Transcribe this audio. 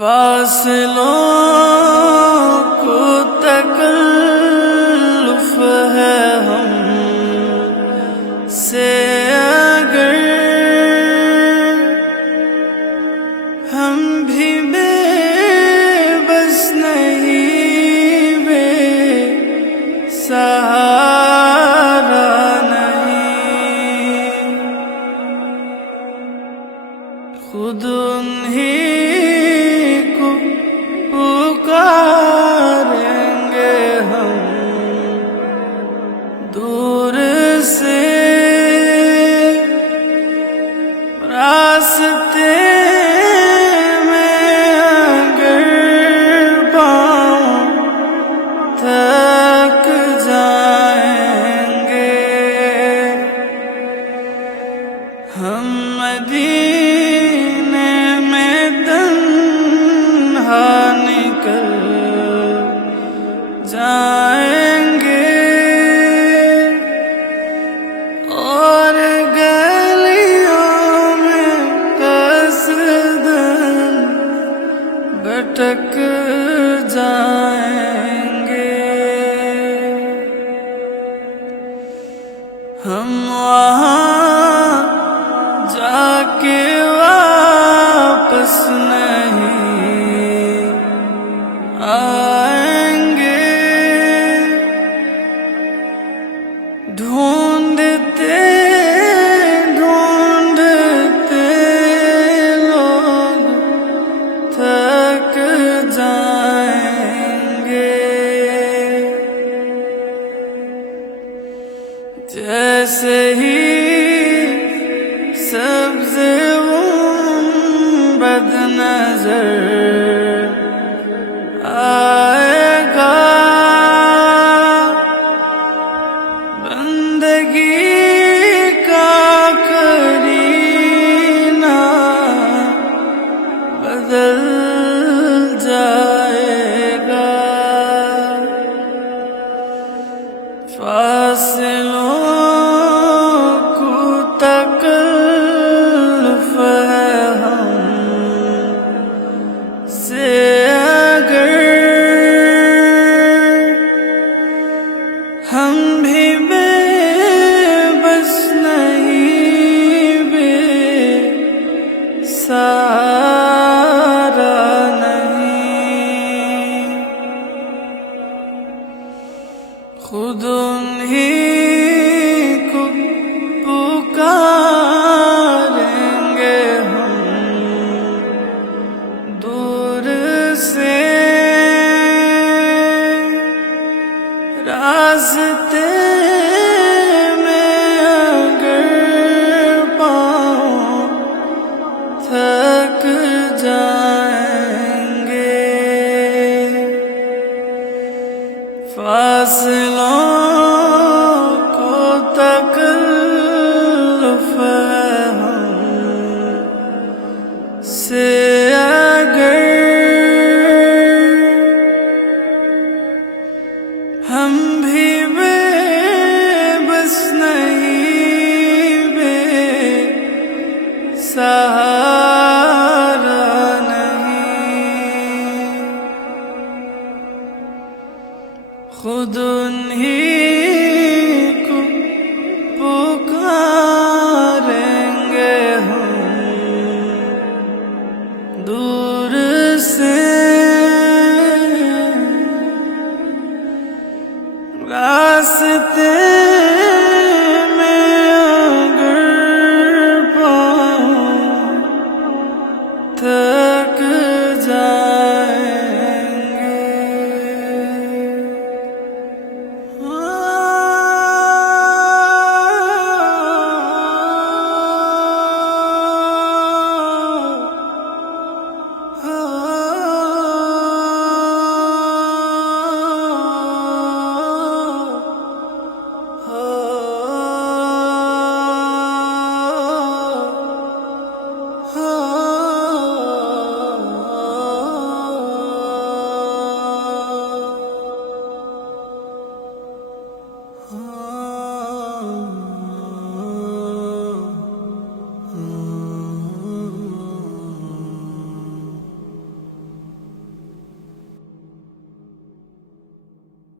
फासलों को तकल्लुफ़ है हम से, अगर हम भी बेबस नहीं, बेसहारा नहीं, खुद उन्हीं को पुकारेंगे हम दूर से, रास्ते में अगर पाँव थक जाएंगे, हम मदीने में तन्हा निकल जाएंगे और गलियों में कसदन भटक जाएंगे। हम वहाँ जाके वापस नहीं आएंगे, ढूंढते ढूंढते लोग थक जाएंगे। जैसे ही सब्ज़ गुंबद नजर आएगा, बंदगी का करीना बदल जाएगा। फासलों को तकल्लुफ़ है हम से, अगर हम भी बेबस नहीं, बेसहारा नहीं, खुद उन्हीं को पुकारेंगे हम दूर से, रास्ते में अगर पाँव थक जाएंगे, फासलों को तकल्लुफ़ है हम से, अगर हम भी बेबस नहीं, बेसहारा नहीं, खुद